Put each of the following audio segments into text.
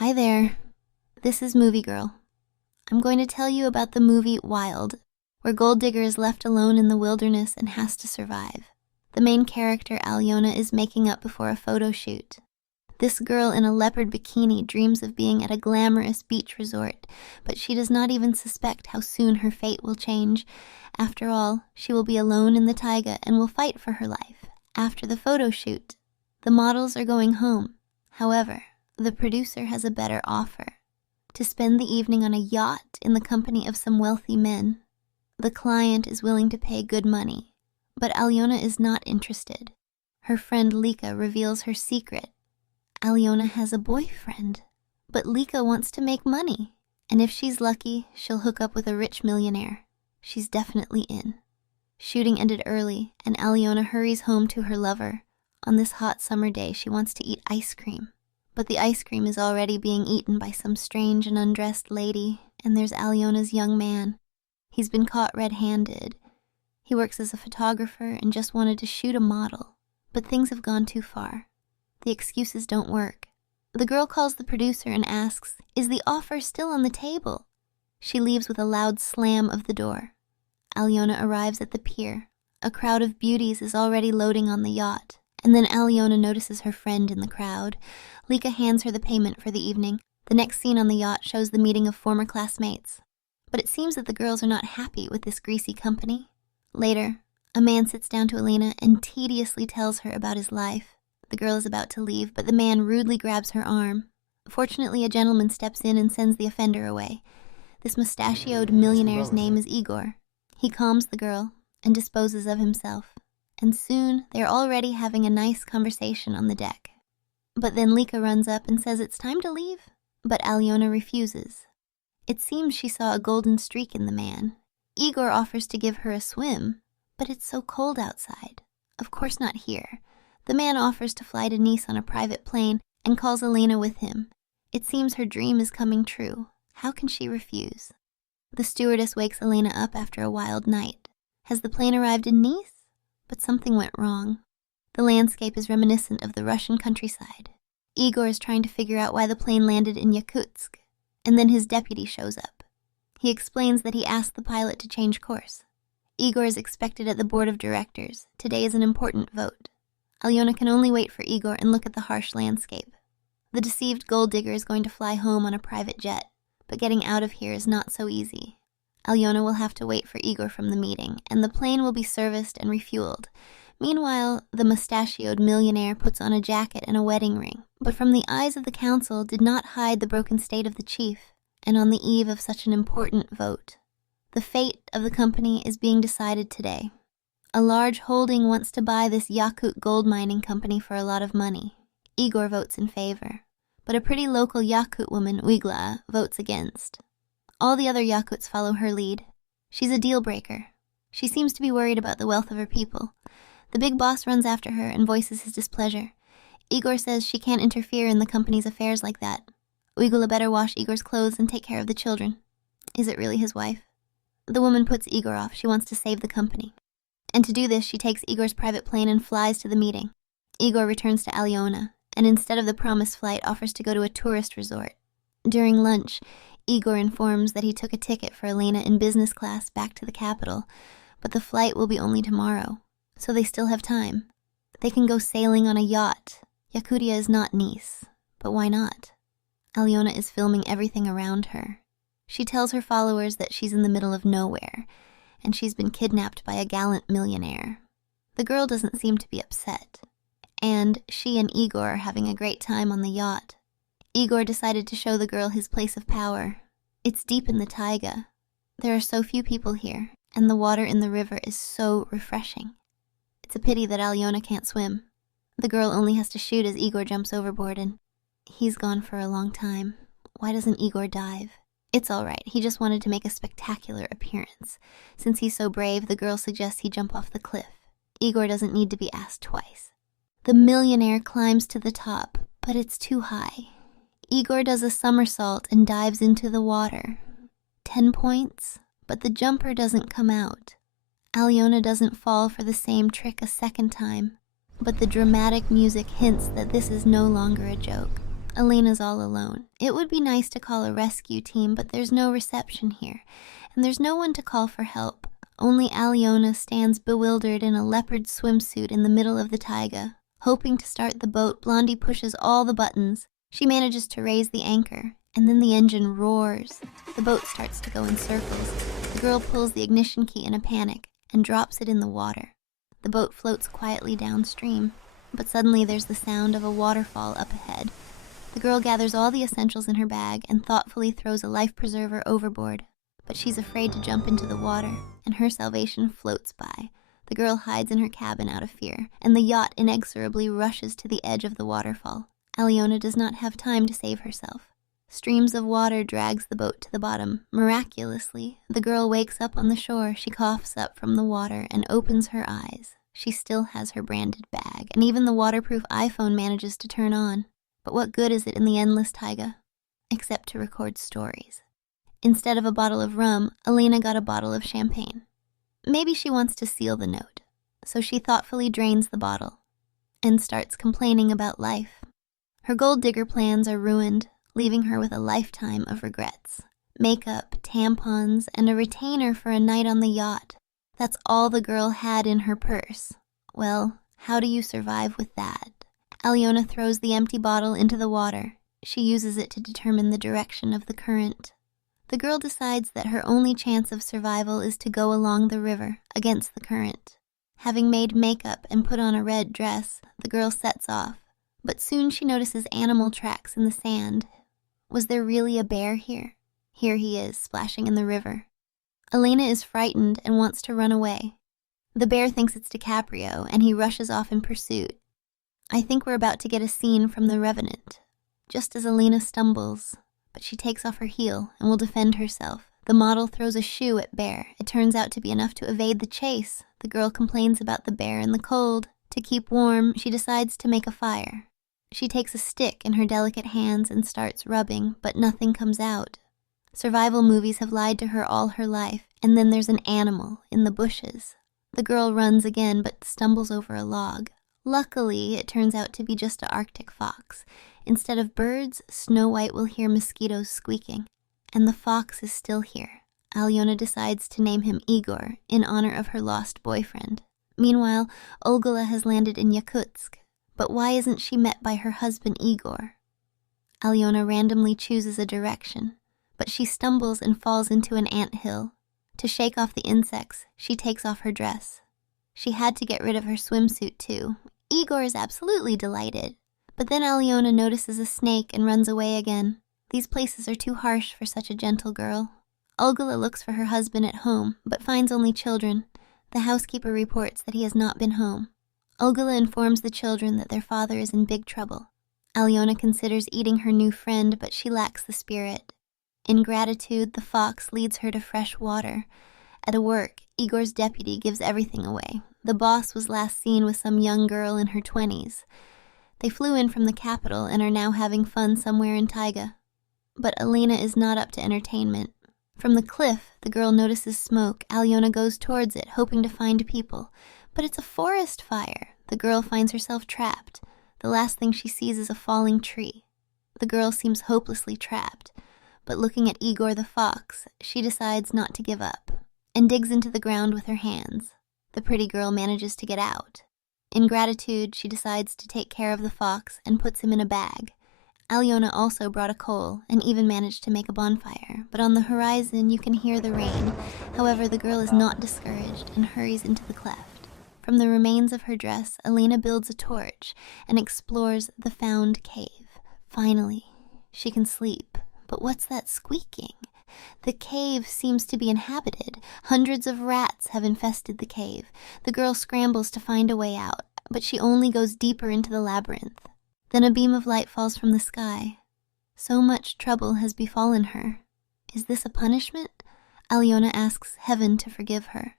Hi there, this is Movie Girl. I'm going to tell you about the movie Wild, where Gold Digger is left alone in the wilderness and has to survive. The main character, Alyona, is making up before a photo shoot. This girl in a leopard bikini dreams of being at a glamorous beach resort, but she does not even suspect how soon her fate will change. After all, she will be alone in the taiga and will fight for her life. After the photo shoot, the models are going home. However, the producer has a better offer: to spend the evening on a yacht in the company of some wealthy men. The client is willing to pay good money, but Alyona is not interested. Her friend Lika reveals her secret. Alyona has a boyfriend, but Lika wants to make money, and if she's lucky, she'll hook up with a rich millionaire. She's definitely in. Shooting ended early, and Alyona hurries home to her lover. On this hot summer day, she wants to eat ice cream. But the ice cream is already being eaten by some strange and undressed lady, and there's Alyona's young man. He's been caught red-handed. He works as a photographer and just wanted to shoot a model, but things have gone too far. The excuses don't work. The girl calls the producer and asks, "Is the offer still on the table?" She leaves with a loud slam of the door. Alyona arrives at the pier. A crowd of beauties is already loading on the yacht, and then Alyona notices her friend in the crowd. Lika hands her the payment for the evening. The next scene on the yacht shows the meeting of former classmates. But it seems that the girls are not happy with this greasy company. Later, a man sits down to Alena and tediously tells her about his life. The girl is about to leave, but the man rudely grabs her arm. Fortunately, a gentleman steps in and sends the offender away. This mustachioed millionaire's name is Egor. He calms the girl and disposes of himself, and soon they're already having a nice conversation on the deck. But then Lika runs up and says it's time to leave, but Alyona refuses. It seems she saw a golden streak in the man. Egor offers to give her a swim, but it's so cold outside. Of course not here. The man offers to fly to Nice on a private plane and calls Alena with him. It seems her dream is coming true. How can she refuse? The stewardess wakes Alena up after a wild night. Has the plane arrived in Nice? But something went wrong. The landscape is reminiscent of the Russian countryside. Egor is trying to figure out why the plane landed in Yakutsk, and then his deputy shows up. He explains that he asked the pilot to change course. Egor is expected at the board of directors. Today is an important vote. Alyona can only wait for Egor and look at the harsh landscape. The deceived gold digger is going to fly home on a private jet, but getting out of here is not so easy. Alyona will have to wait for Egor from the meeting, and the plane will be serviced and refueled. Meanwhile, the mustachioed millionaire puts on a jacket and a wedding ring, but from the eyes of the council did not hide the broken state of the chief, and on the eve of such an important vote. The fate of the company is being decided today. A large holding wants to buy this Yakut gold mining company for a lot of money. Egor votes in favor, but a pretty local Yakut woman, Uigla, votes against. All the other Yakuts follow her lead. She's a deal breaker. She seems to be worried about the wealth of her people. The big boss runs after her and voices his displeasure. Egor says she can't interfere in the company's affairs like that. Uigla better wash Egor's clothes and take care of the children. Is it really his wife? The woman puts Egor off. She wants to save the company. And to do this, she takes Egor's private plane and flies to the meeting. Egor returns to Alyona, and instead of the promised flight, offers to go to a tourist resort. During lunch, Egor informs that he took a ticket for Alena in business class back to the capital, but the flight will be only tomorrow, so they still have time. They can go sailing on a yacht. Yakutia is not Nice, but why not? Alyona is filming everything around her. She tells her followers that she's in the middle of nowhere, and she's been kidnapped by a gallant millionaire. The girl doesn't seem to be upset, and she and Egor are having a great time on the yacht. Egor decided to show the girl his place of power. It's deep in the taiga. There are so few people here, and the water in the river is so refreshing. It's a pity that Alyona can't swim. The girl only has to shoot as Egor jumps overboard, and he's gone for a long time. Why doesn't Egor dive? It's all right. He just wanted to make a spectacular appearance. Since he's so brave, the girl suggests he jump off the cliff. Egor doesn't need to be asked twice. The millionaire climbs to the top, but it's too high. Egor does a somersault and dives into the water. 10 points, but the jumper doesn't come out. Alyona doesn't fall for the same trick a second time, but the dramatic music hints that this is no longer a joke. Alena's all alone. It would be nice to call a rescue team, but there's no reception here, and there's no one to call for help. Only Alyona stands bewildered in a leopard swimsuit in the middle of the taiga. Hoping to start the boat, Blondie pushes all the buttons. She manages to raise the anchor, and then the engine roars. The boat starts to go in circles. The girl pulls the ignition key in a panic and drops it in the water. The boat floats quietly downstream, but suddenly there's the sound of a waterfall up ahead. The girl gathers all the essentials in her bag and thoughtfully throws a life preserver overboard. But she's afraid to jump into the water, and her salvation floats by. The girl hides in her cabin out of fear, and the yacht inexorably rushes to the edge of the waterfall. Alyona does not have time to save herself. Streams of water drags the boat to the bottom. Miraculously, the girl wakes up on the shore. She coughs up from the water and opens her eyes. She still has her branded bag, and even the waterproof iPhone manages to turn on. But what good is it in the endless taiga? Except to record stories. Instead of a bottle of rum, Alena got a bottle of champagne. Maybe she wants to seal the note, so she thoughtfully drains the bottle and starts complaining about life. Her gold digger plans are ruined, leaving her with a lifetime of regrets. Makeup, tampons, and a retainer for a night on the yacht. That's all the girl had in her purse. Well, how do you survive with that? Alyona throws the empty bottle into the water. She uses it to determine the direction of the current. The girl decides that her only chance of survival is to go along the river, against the current. Having made makeup and put on a red dress, the girl sets off. But soon she notices animal tracks in the sand. Was there really a bear here? Here he is, splashing in the river. Alena is frightened and wants to run away. The bear thinks it's DiCaprio, and he rushes off in pursuit. I think we're about to get a scene from The Revenant. Just as Alena stumbles, but she takes off her heel and will defend herself. The model throws a shoe at Bear. It turns out to be enough to evade the chase. The girl complains about the bear and the cold. To keep warm, she decides to make a fire. She takes a stick in her delicate hands and starts rubbing, but nothing comes out. Survival movies have lied to her all her life, and then there's an animal in the bushes. The girl runs again, but stumbles over a log. Luckily, it turns out to be just an Arctic fox. Instead of birds, Snow White will hear mosquitoes squeaking. And the fox is still here. Alyona decides to name him Egor, in honor of her lost boyfriend. Meanwhile, Olga has landed in Yakutsk. But why isn't she met by her husband Egor? Alyona randomly chooses a direction, but she stumbles and falls into an anthill. To shake off the insects, she takes off her dress. She had to get rid of her swimsuit too. Egor is absolutely delighted. But then Alyona notices a snake and runs away again. These places are too harsh for such a gentle girl. Olga looks for her husband at home, but finds only children. The housekeeper reports that he has not been home. Olga informs the children that their father is in big trouble. Alyona considers eating her new friend, but she lacks the spirit. In gratitude, the fox leads her to fresh water. At work, Egor's deputy gives everything away. The boss was last seen with some young girl in her 20s. They flew in from the capital and are now having fun somewhere in Taiga. But Alena is not up to entertainment. From the cliff, the girl notices smoke. Alyona goes towards it, hoping to find people. But it's a forest fire. The girl finds herself trapped. The last thing she sees is a falling tree. The girl seems hopelessly trapped. But looking at Egor the fox, she decides not to give up, and digs into the ground with her hands. The pretty girl manages to get out. In gratitude, she decides to take care of the fox and puts him in a bag. Alyona also brought a coal and even managed to make a bonfire, but on the horizon you can hear the rain. However, the girl is not discouraged and hurries into the cleft. From the remains of her dress, Alena builds a torch and explores the found cave. Finally, she can sleep. But what's that squeaking? The cave seems to be inhabited. Hundreds of rats have infested the cave. The girl scrambles to find a way out, but she only goes deeper into the labyrinth. Then a beam of light falls from the sky. So much trouble has befallen her. Is this a punishment? Alyona asks heaven to forgive her.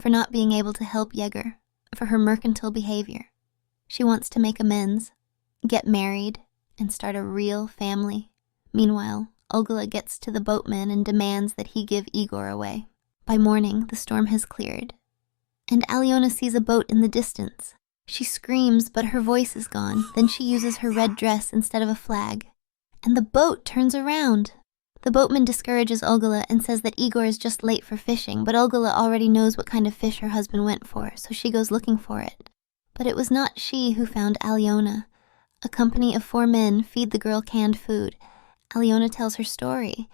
For not being able to help Egor, for her mercantile behavior. She wants to make amends, get married, and start a real family. Meanwhile, Olga gets to the boatman and demands that he give Egor away. By morning, the storm has cleared, and Alyona sees a boat in the distance. She screams, but her voice is gone. Then she uses her red dress instead of a flag. And the boat turns around. The boatman discourages Olga and says that Egor is just late for fishing, but Olga already knows what kind of fish her husband went for, so she goes looking for it. But it was not she who found Alyona. A company of 4 men feed the girl canned food. Alyona tells her story.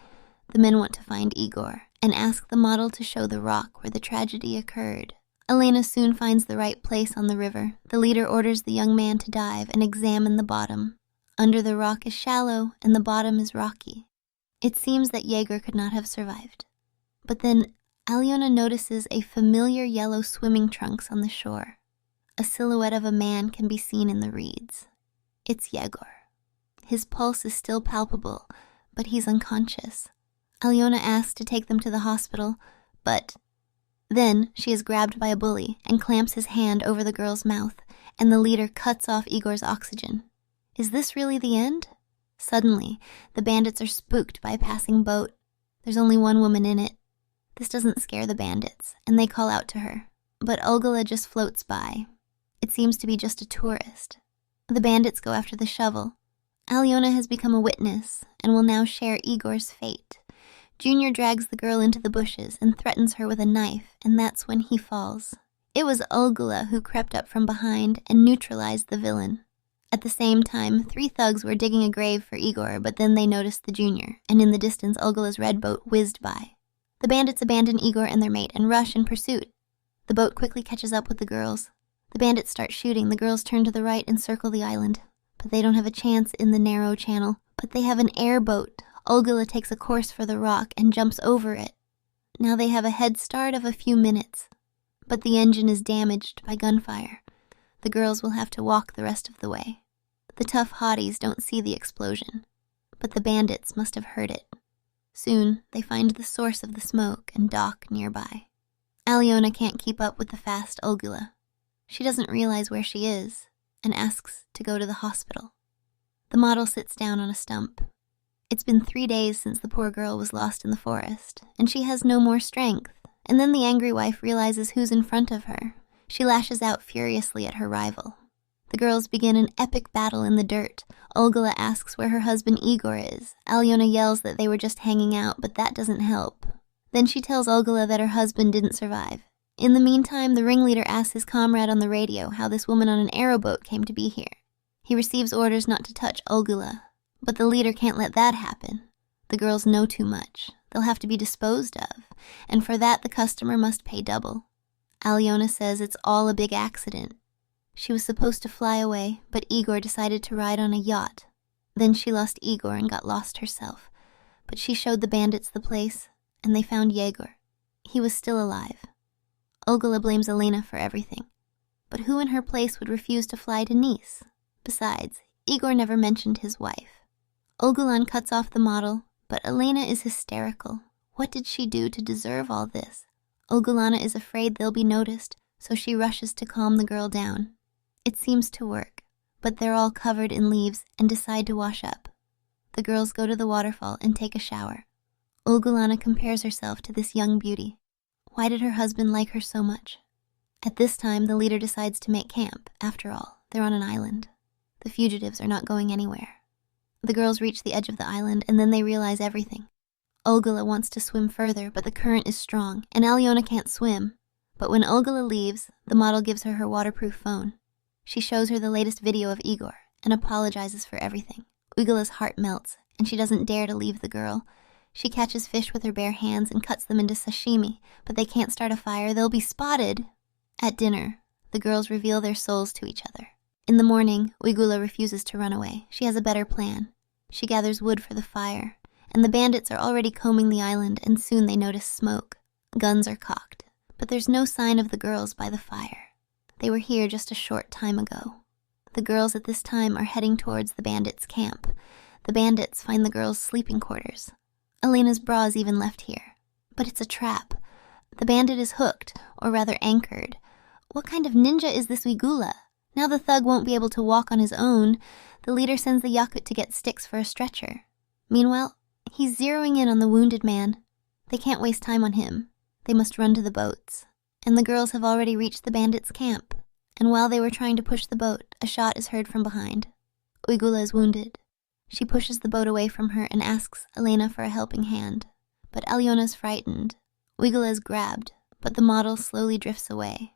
The men want to find Egor and ask the model to show the rock where the tragedy occurred. Alena soon finds the right place on the river. The leader orders the young man to dive and examine the bottom. Under the rock is shallow and the bottom is rocky. It seems that Egor could not have survived. But then Alyona notices a familiar yellow swimming trunks on the shore. A silhouette of a man can be seen in the reeds. It's Egor. His pulse is still palpable, but he's unconscious. Alyona asks to take them to the hospital, but then she is grabbed by a bully and clamps his hand over the girl's mouth, and the leader cuts off Egor's oxygen. Is this really the end? Suddenly, the bandits are spooked by a passing boat. There's only one woman in it. This doesn't scare the bandits, and they call out to her. But Olga just floats by. It seems to be just a tourist. The bandits go after the shovel. Alyona has become a witness, and will now share Egor's fate. Junior drags the girl into the bushes and threatens her with a knife, and that's when he falls. It was Olga who crept up from behind and neutralized the villain. At the same time, 3 thugs were digging a grave for Egor, but then they noticed the junior, and in the distance Olga's red boat whizzed by. The bandits abandon Egor and their mate and rush in pursuit. The boat quickly catches up with the girls. The bandits start shooting. The girls turn to the right and circle the island. But they don't have a chance in the narrow channel. But they have an airboat. Olga takes a course for the rock and jumps over it. Now they have a head start of a few minutes. But the engine is damaged by gunfire. The girls will have to walk the rest of the way. The tough hotties don't see the explosion, but the bandits must have heard it. Soon, they find the source of the smoke and dock nearby. Alyona can't keep up with the fast Olga. She doesn't realize where she is and asks to go to the hospital. The model sits down on a stump. It's been 3 days since the poor girl was lost in the forest, and she has no more strength. And then the angry wife realizes who's in front of her. She lashes out furiously at her rival. The girls begin an epic battle in the dirt. Olga asks where her husband Egor is. Alyona yells that they were just hanging out, but that doesn't help. Then she tells Olga that her husband didn't survive. In the meantime, the ringleader asks his comrade on the radio how this woman on an aeroboat came to be here. He receives orders not to touch Olga, but the leader can't let that happen. The girls know too much. They'll have to be disposed of, and for that the customer must pay double. Alyona says it's all a big accident. She was supposed to fly away, but Egor decided to ride on a yacht. Then she lost Egor and got lost herself. But she showed the bandits the place, and they found Egor. He was still alive. Olga blames Alena for everything. But who in her place would refuse to fly to Nice? Besides, Egor never mentioned his wife. Olga cuts off the model, but Alena is hysterical. What did she do to deserve all this? Olga is afraid they'll be noticed, so she rushes to calm the girl down. It seems to work, but they're all covered in leaves and decide to wash up. The girls go to the waterfall and take a shower. Olga compares herself to this young beauty. Why did her husband like her so much? At this time, the leader decides to make camp. After all, they're on an island. The fugitives are not going anywhere. The girls reach the edge of the island, and then they realize everything. Olga wants to swim further, but the current is strong, and Alyona can't swim. But when Olga leaves, the model gives her her waterproof phone. She shows her the latest video of Egor and apologizes for everything. Olga's heart melts, and she doesn't dare to leave the girl. She catches fish with her bare hands and cuts them into sashimi, but they can't start a fire. They'll be spotted. At dinner, the girls reveal their souls to each other. In the morning, Olga refuses to run away. She has a better plan. She gathers wood for the fire, and the bandits are already combing the island, and soon they notice smoke. Guns are cocked, but there's no sign of the girls by the fire. They were here just a short time ago. The girls at this time are heading towards the bandits' camp. The bandits find the girls' sleeping quarters. Alena's bra is even left here. But it's a trap. The bandit is hooked, or rather anchored. What kind of ninja is this Wigula? Now the thug won't be able to walk on his own. The leader sends the Yakut to get sticks for a stretcher. Meanwhile, he's zeroing in on the wounded man. They can't waste time on him. They must run to the boats. And the girls have already reached the bandits' camp. and while they were trying to push the boat, a shot is heard from behind. Uygula is wounded. She pushes the boat away from her and asks Alena for a helping hand, but Alyona's frightened. Uygula is grabbed, but the model slowly drifts away.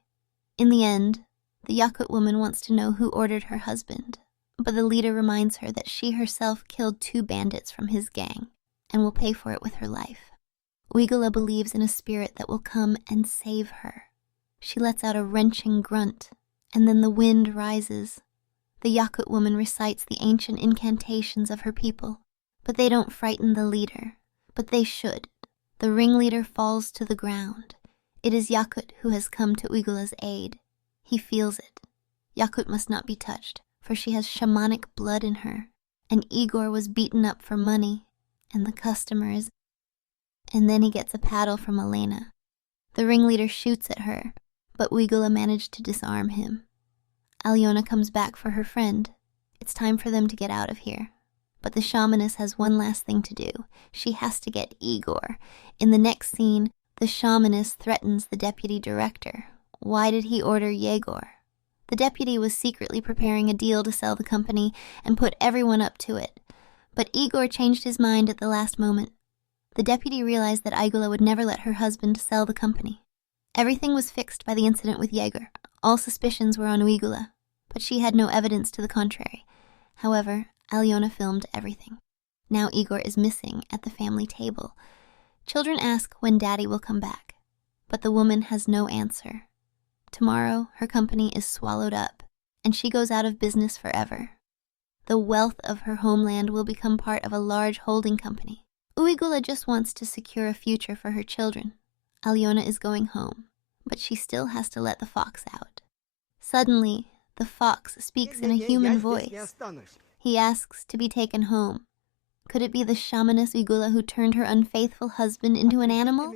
In the end, the Yakut woman wants to know who ordered her husband, but the leader reminds her that she herself killed 2 bandits from his gang and will pay for it with her life. Uygula believes in a spirit that will come and save her. She lets out a wrenching grunt, and then the wind rises. The Yakut woman recites the ancient incantations of her people, but they don't frighten the leader, but they should. The ringleader falls to the ground. It is Yakut who has come to Uygula's aid. He feels it. Yakut must not be touched, for she has shamanic blood in her, and Egor was beaten up for money, and the customer is... And then he gets a paddle from Alena. The ringleader shoots at her, but Uygula managed to disarm him. Alyona comes back for her friend. It's time for them to get out of here. But the shamaness has one last thing to do. She has to get Egor. In the next scene, the shamaness threatens the deputy director. Why did he order Egor? The deputy was secretly preparing a deal to sell the company and put everyone up to it. But Egor changed his mind at the last moment. The deputy realized that Uygula would never let her husband sell the company. Everything was fixed by the incident with Egor. All suspicions were on Uygula, but she had no evidence to the contrary. However, Alyona filmed everything. Now Egor is missing at the family table. Children ask when Daddy will come back, but the woman has no answer. Tomorrow, her company is swallowed up, and she goes out of business forever. The wealth of her homeland will become part of a large holding company. Uygula just wants to secure a future for her children. Alyona is going home, but she still has to let the fox out. Suddenly, the fox speaks in a human voice. He asks to be taken home. Could it be the shamaness Uygula who turned her unfaithful husband into an animal?